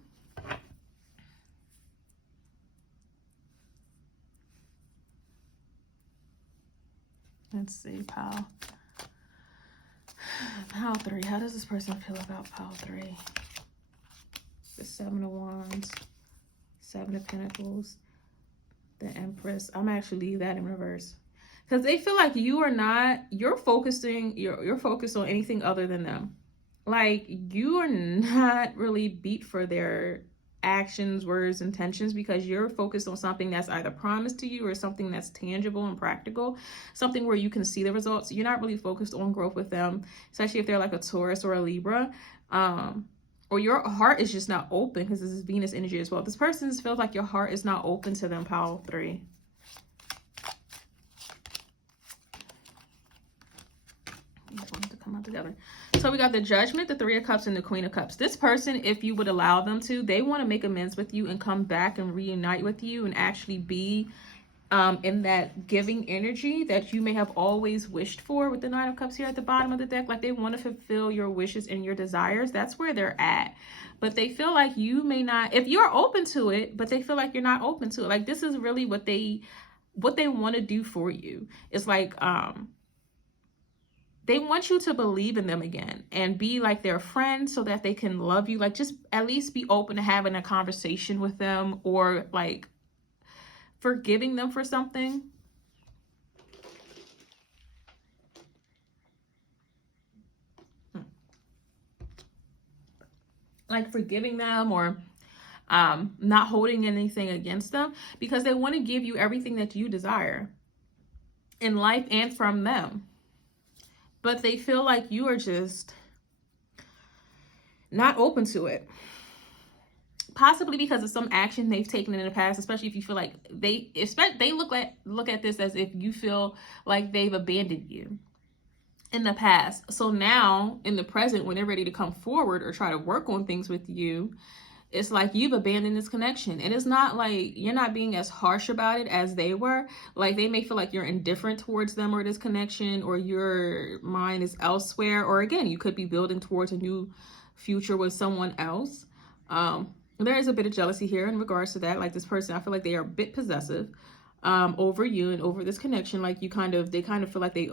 Let's see, pile 3. How does this person feel about pile 3? The 7 of Wands, 7 of Pentacles, the Empress. I'm actually leave that in reverse, because they feel like you're focused on anything other than them. Like you are not really beat for their actions, words, intentions, because you're focused on something that's either promised to you or something that's tangible and practical, something where you can see the results. You're not really focused on growth with them, especially if they're like a Taurus or a Libra, or your heart is just not open, because this is Venus energy as well. This person feels like your heart is not open to them, pile 3. These ones to come out together. So we got the Judgment, the 3 of Cups, and the Queen of Cups. This person, if you would allow them to, they want to make amends with you and come back and reunite with you and actually be in that giving energy that you may have always wished for, with the 9 of Cups here at the bottom of the deck. Like they want to fulfill your wishes and your desires. That's where they're at. But they feel like you may not, if you're open to it, but they feel like you're not open to it. Like this is really what they want to do for you. It's like, they want you to believe in them again and be like their friend so that they can love you. Like just at least be open to having a conversation with them, or like forgiving them for something. Like forgiving them, or not holding anything against them, because they want to give you everything that you desire in life and from them. But they feel like you are just not open to it. Possibly because of some action they've taken in the past, especially if you feel like they look at this as if you feel like they've abandoned you in the past. So now in the present, when they're ready to come forward or try to work on things with you, it's like you've abandoned this connection. And it's not like you're not being as harsh about it as they were. Like they may feel like you're indifferent towards them or this connection, or your mind is elsewhere. Or again, you could be building towards a new future with someone else. There is a bit of jealousy here in regards to that. Like this person, I feel like they are a bit possessive over you and over this connection. Like they kind of feel like they,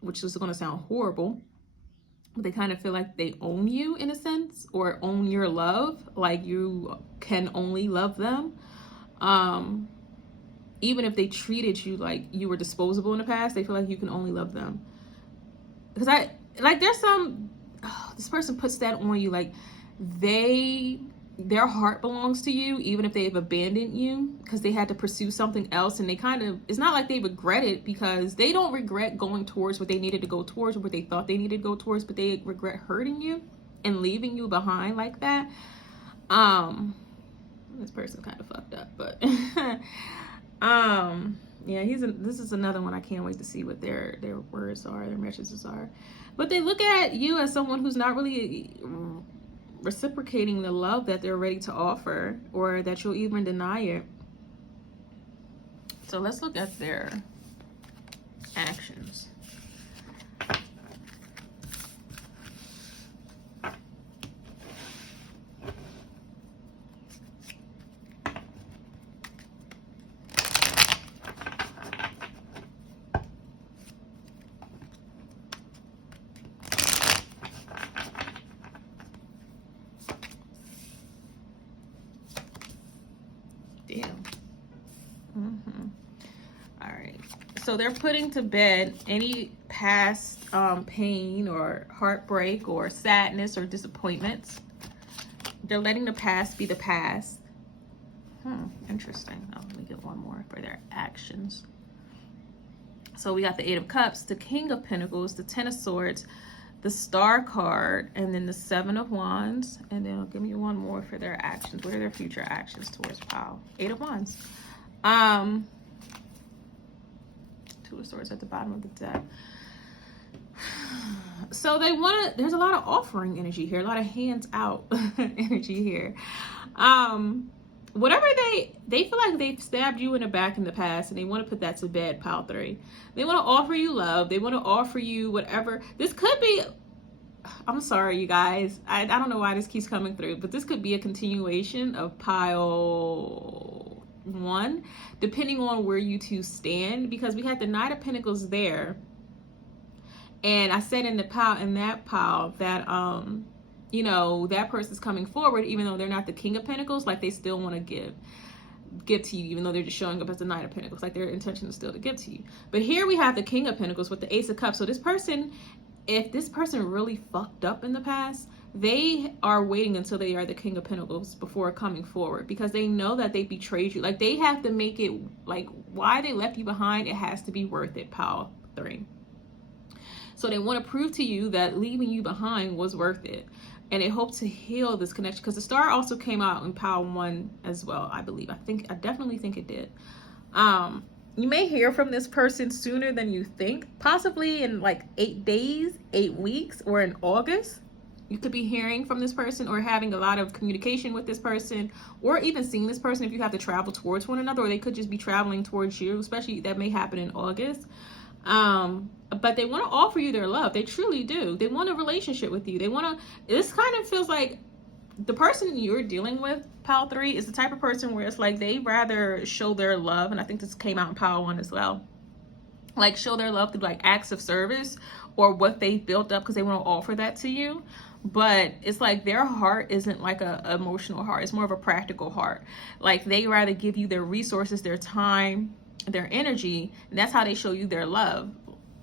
which is going to sound horrible, but they kind of feel like they own you in a sense, or own your love. Like you can only love them. Even if they treated you like you were disposable in the past, they feel like you can only love them. Because there's this person puts that on you, like their heart belongs to you, even if they've abandoned you because they had to pursue something else. And it's not like they regret it, because they don't regret going towards what they needed to go towards or what they thought they needed to go towards, but they regret hurting you and leaving you behind like that. This person's kind of fucked up, but yeah, this is another one. I can't wait to see what their words are, their messages are. But they look at you as someone who's not really reciprocating the love that they're ready to offer, or that you'll even deny it. So let's look at their actions. Damn. All right. So they're putting to bed any past pain or heartbreak or sadness or disappointments. They're letting the past be the past. Interesting. Let me get one more for their actions. So we got the 8 of Cups, the King of Pentacles, the 10 of Swords, the Star card, and then the Seven of Wands, and then give me one more for their actions. What are their future actions towards Pal? Eight of Wands. Two of Swords at the bottom of the deck. So they want to, there's a lot of offering energy here, a lot of hands out energy here. Whatever they feel like they've stabbed you in the back in the past, and they want to put that to bed, Pile 3. They want to offer you love. They want to offer you whatever. This could be, I'm sorry, you guys. I don't know why this keeps coming through, but this could be a continuation of Pile 1, depending on where you two stand, because we had the Knight of Pentacles there. And I said in that pile that, you know, that person's coming forward, even though they're not the King of Pentacles, like they still want to give to you, even though they're just showing up as the Knight of Pentacles, like their intention is still to give to you. But here we have the King of Pentacles with the Ace of Cups. So this person, if this person really fucked up in the past, they are waiting until they are the King of Pentacles before coming forward, because they know that they betrayed you. Like they have to make it, like why they left you behind, it has to be worth it, Pile 3. So they want to prove to you that leaving you behind was worth it. And they hope to heal this connection, because the Star also came out in Pile 1 as well, I believe. I definitely think it did. You may hear from this person sooner than you think, possibly in like 8 days, 8 weeks, or in August. You could be hearing from this person or having a lot of communication with this person, or even seeing this person if you have to travel towards one another, or they could just be traveling towards you, especially that may happen in August. But they want to offer you their love. They truly do. They want a relationship with you. They want to, this kind of feels like the person you're dealing with, Pile 3, is the type of person where it's like they rather show their love, and I think this came out in Pile 1 as well, like show their love through like acts of service or what they built up, because they want to offer that to you. But it's like their heart isn't like a emotional heart. It's more of a practical heart. Like they rather give you their resources, their time, their energy, and that's how they show you their love.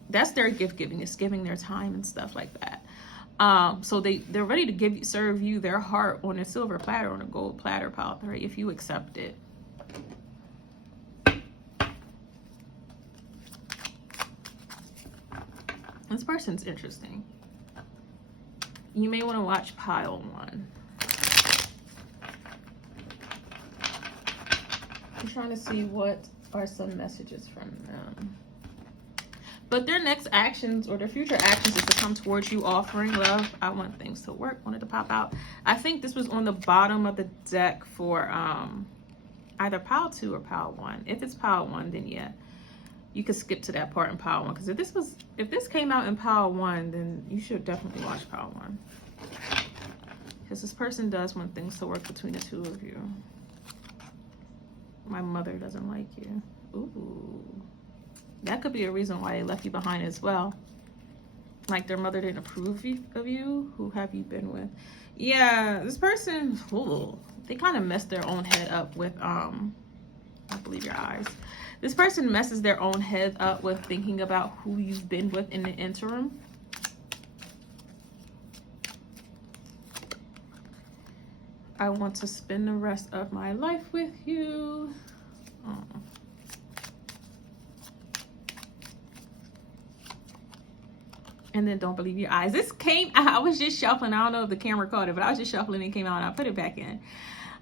That's their gift giving, is giving their time and stuff like that. So they're ready to serve you their heart on a silver platter, on a gold platter, Pile 3, if you accept it. This person's interesting. You may want to watch Pile 1. I'm trying to see what are some messages from them. But their next actions or their future actions is to come towards you offering love. I want things to work. Wanted to pop out. I think this was on the bottom of the deck for either Pile 2 or Pile 1. If it's Pile 1, then yeah, you could skip to that part in Pile 1. Because if this came out in Pile 1, then you should definitely watch Pile 1. Because this person does want things to work between the two of you. My mother doesn't like you. Ooh. That could be a reason why they left you behind as well. Like their mother didn't approve of you. Who have you been with? Yeah, this person, ooh, they kind of messed their own head up with, I believe your eyes. This person messes their own head up with thinking about who you've been with in the interim. I want to spend the rest of my life with you. Oh. And then don't believe your eyes. This came, I was just shuffling. I don't know if the camera caught it, but I was just shuffling and it came out and I put it back in.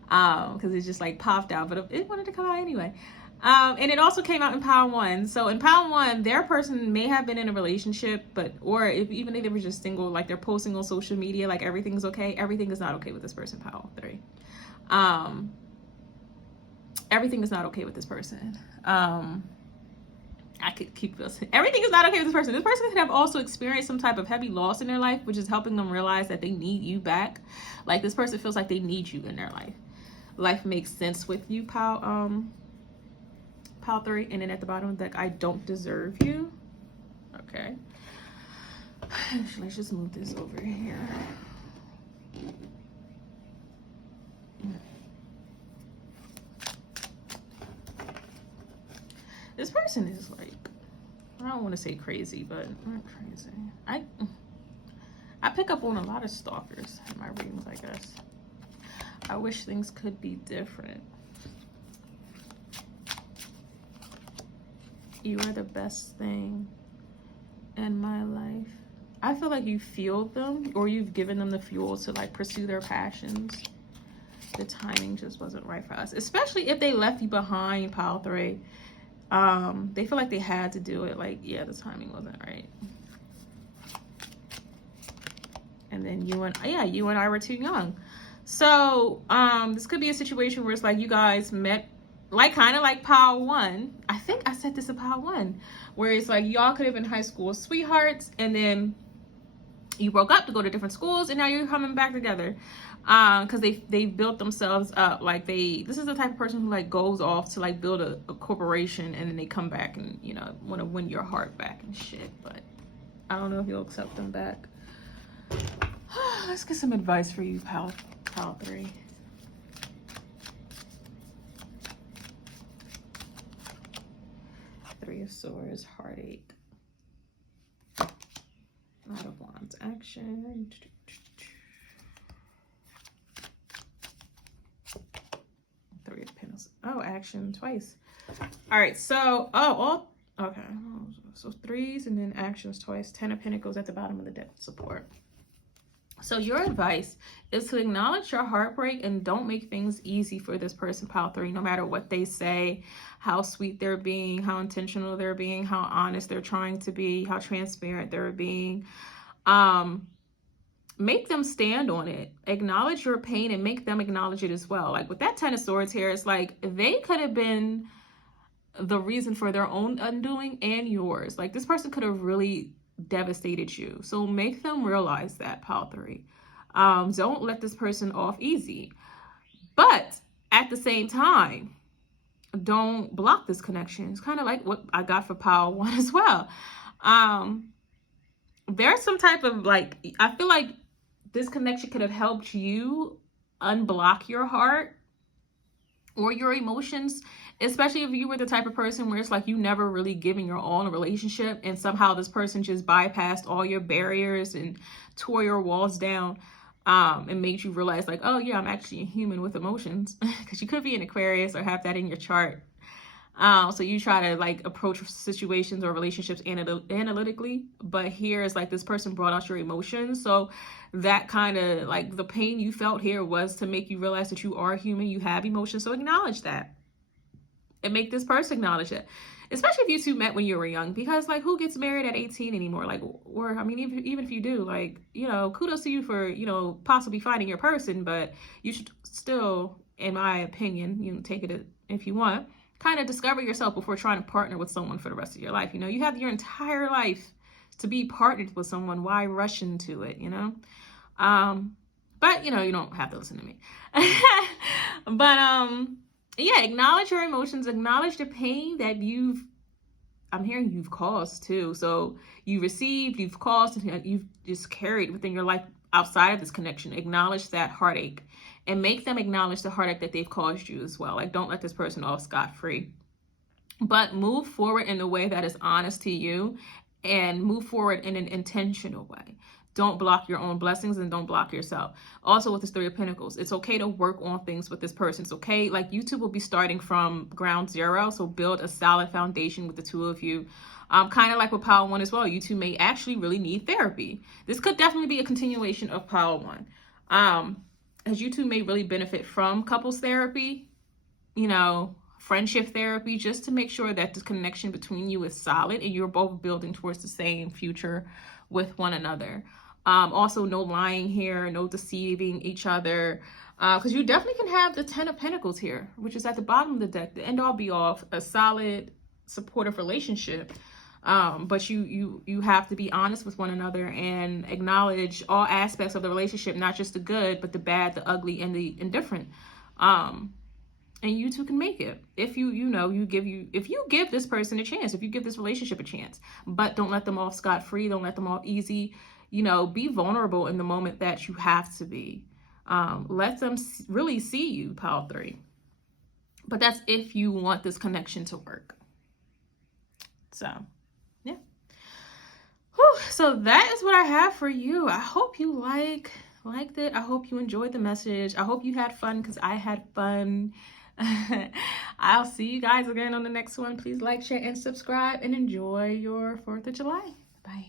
Because it just like popped out, but it wanted to come out anyway. And it also came out in Pile 1. So in Pile 1, their person may have been in a relationship, or even if they were just single, like they're posting on social media, like everything's okay. Everything is not okay with this person, Pile 3. Everything is not okay with this person. I could keep this. Everything is not okay with this person. This person could have also experienced some type of heavy loss in their life, which is helping them realize that they need you back. Like this person feels like they need you in their life. Life makes sense with you, Pile 3. And then at the bottom of the deck, I don't deserve you. Okay. Let's just move this over here. This person is like, I don't want to say crazy, but not crazy. I pick up on a lot of stalkers in my readings, I guess. I wish things could be different. You are the best thing in my life. I feel like you fueled them, or you've given them the fuel to like pursue their passions. The timing just wasn't right for us, especially if they left you behind, pile 3. They feel like they had to do it. Like, yeah, the timing wasn't right. And then you and I were too young. So this could be a situation where it's like you guys met, like kind of like pile 1. I think I said this in pile 1, where it's like y'all could have been high school sweethearts, and then you broke up to go to different schools, and now you're coming back together. Because they built themselves up. Like this is the type of person who like goes off to like build a corporation, and then they come back and, you know, want to win your heart back and shit. But I don't know if you'll accept them back. Let's get some advice for you, pile 3. Three of Swords, heartache. Knight of Wands, action. Three of Pentacles. Oh, action twice. All right, so okay. So 3s and then actions twice. 10 of Pentacles at the bottom of the deck, support. So your advice is to acknowledge your heartbreak and don't make things easy for this person, pile 3, no matter what they say, how sweet they're being, how intentional they're being, how honest they're trying to be, how transparent they're being. Make them stand on it. Acknowledge your pain and make them acknowledge it as well. Like with that 10 of Swords here, it's like they could have been the reason for their own undoing and yours. Like this person could have really devastated you. So make them realize that, pile 3. Don't let this person off easy. But at the same time, don't block this connection. It's kind of like what I got for pile 1 as well. There's some type of like, I feel like this connection could have helped you unblock your heart or your emotions, especially if you were the type of person where it's like you never really given your all in a relationship, and somehow this person just bypassed all your barriers and tore your walls down, and made you realize like, oh yeah, I'm actually a human with emotions, because you could be an Aquarius or have that in your chart. So you try to like approach situations or relationships analytically, but here is like this person brought out your emotions. So that kind of like the pain you felt here was to make you realize that you are human, you have emotions. So acknowledge that and make this person acknowledge it, especially if you two met when you were young, because like who gets married at 18 anymore? Like, or I mean, even if you do, like, you know, kudos to you for, you know, possibly finding your person, but you should still, in my opinion, you know, take it if you want, kind of discover yourself before trying to partner with someone for the rest of your life. You know, you have your entire life to be partnered with someone. Why rush into it, you know? But, you know, you don't have to listen to me. But, yeah, acknowledge your emotions. Acknowledge the pain that I'm hearing you've caused too. So you received, you've caused, and you've just carried within your life outside of this connection. Acknowledge that heartache. And make them acknowledge the heartache that they've caused you as well. Like, don't let this person off scot-free. But move forward in a way that is honest to you, and move forward in an intentional way. Don't block your own blessings and don't block yourself. Also with this 3 of Pentacles, it's okay to work on things with this person. It's okay. Like you two will be starting from ground zero. So build a solid foundation with the 2 of you. Kind of like with pile 1 as well. You two may actually really need therapy. This could definitely be a continuation of pile 1. As you two may really benefit from couples therapy, you know, friendship therapy, just to make sure that the connection between you is solid and you're both building towards the same future with one another. Also, no lying here, no deceiving each other, because you definitely can have the 10 of Pentacles here, which is at the bottom of the deck, the end all be all, a solid, supportive relationship. But you have to be honest with one another and acknowledge all aspects of the relationship, not just the good, but the bad, the ugly, and the indifferent. And you two can make it if you give this person a chance, if you give this relationship a chance. But don't let them off scot-free. Don't let them off easy. You know, be vulnerable in the moment that you have to be. Let them really see you, pile 3. But that's if you want this connection to work. So. Yeah. Whew. So that is what I have for you. I hope you liked it. I hope you enjoyed the message. I hope you had fun, because I had fun. I'll see you guys again on the next one. Please like, share, and subscribe, and enjoy your 4th of July. Bye.